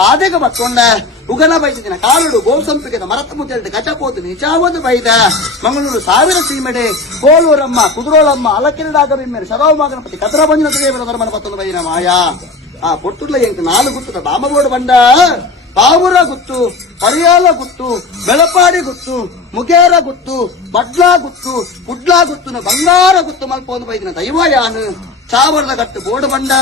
பாதக பட்டோண்ட உகன பைசின காலடு கோசம் பிகத மரத்த முத்தேல்ட கச்சபோது நிச்சாவது பைத மங்களூர் சாவிர சீமடே கோலூர் அம்மா குதிரோல் அம்மா அலக்கிரடாக மீமேர் சதவமாகன பத்தி கத்ர பஞ்சன தேவ நரமன பத்தன பைன மாயா ஆ பொட்டுல எனக்கு நாலு குத்து பாமபோடு வந்த பாவுர குத்து பரியால குத்து வெளப்பாடி குத்து முகேர குத்து பட்லா குத்து புட்லா குத்துன பங்கார குத்து மல் போது பைதின தெய்வாயானு சாவரத கட்டு போடு பண்ட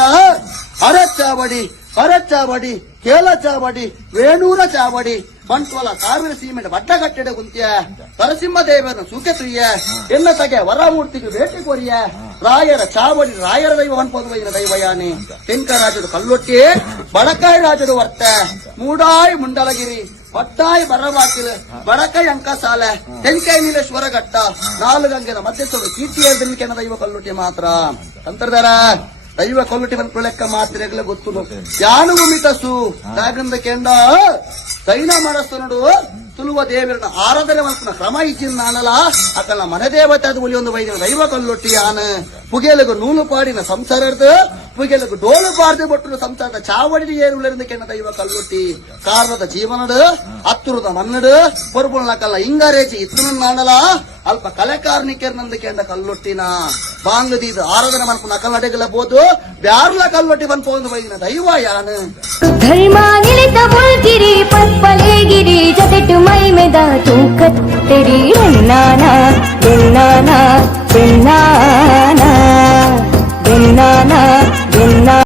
அரச்சாவடி భరత్ చాబడి కేల చాబడి వేణూర చాబడి பண்டோல காவிரி சீமெண்ட் வட்ட கட்டிட குந்திய நரசிம்ம தேவரன் சுக்கத்துய என்ன தக வரமூர்த்திக்கு வேட்டி கோரிய ராயர சாவடி ராயர தெய்வவன் பொதுவையின தெய்வயானி தென்கராஜர் கல்லொட்டியே வடக்காய் ராஜர் வர்த்த மூடாய் முண்டலகிரி பட்டாய் பரவாக்கில் வடக்கை அங்கசால தென்கை நீலேஸ்வர கட்டா நாலு கங்கை மத்திய சொல்ற கீர்த்தியர் தென்கென தெய்வ கல்லொட்டி மாத்திரம் தந்திரதாரா ದೈವ ಕೊಲ್ಲಟಿ ಬಂದ ಪ್ರಲೆಕ್ಕ ಮಾತ್ರ ಗೊತ್ತು ಯಾನು ಮಿತಸ್ಸು ಕಾಯಗ್ರಂಥ ಕೆಂಡ ತೈಲ ಮಾಡಸ್ತು ನೋಡು ತುಲುವ ದೇವಿರ ಆರಾಧನೆ ಮಾಡ್ತಾನ ಕ್ರಮ ಇಚ್ಛಿನ ನಾನಲ್ಲ ಅಕಲ್ಲ ಮನದೇವತೆ ಅದು ಒಂದು ವೈದ್ಯ ದೈವ ಕೊಲ್ಲೊಟ್ಟಿ ಆನೆ ನೂಲು ಪಾಡಿನ ಸಂಸಾರ ಪುಗೆಲಕ್ಕೆ ಡೋಲು ಬಾರದೆ ಬಟ್ಟರು ಸಂಸಾರದ ಚಾವಡಿ ಏರುಳ್ಳರಿಂದ ಕೆಣ ದೈವ ಕಲ್ಲೊಟ್ಟಿ ಕಾರದ ಜೀವನಡು ಹತ್ತುರದ ಮನ್ನಡು ಪೊರ್ಬುಳ ಕಲ್ಲ ಹಿಂಗಾರೇಚಿ ಇತ್ತಲ ಅಲ್ಪ ಕಲೆಕಾರ್ನಿಕೆರ್ನಂದ ಕೆಂಡ ಕಲ್ಲೊಟ್ಟಿನ ಬಾಂಗದೀದ ಆರಾಧನೆ ಮನಪು ನಕಲ್ ಅಡಗಲ ಬೋದು ಬ್ಯಾರ್ಲ ಕಲ್ಲೊಟ್ಟಿ ಬಂದ್ ಪೋದು ಬೈದಿನ ದೈವ ಯಾನ ಧರ್ಮ ನಿಲಿತ ಬೋಗಿರಿ ಪಪ್ಪಲೇಗಿರಿ ಜತೆಟು ಮೈಮೆದ ತೂಕ ತೆರಿ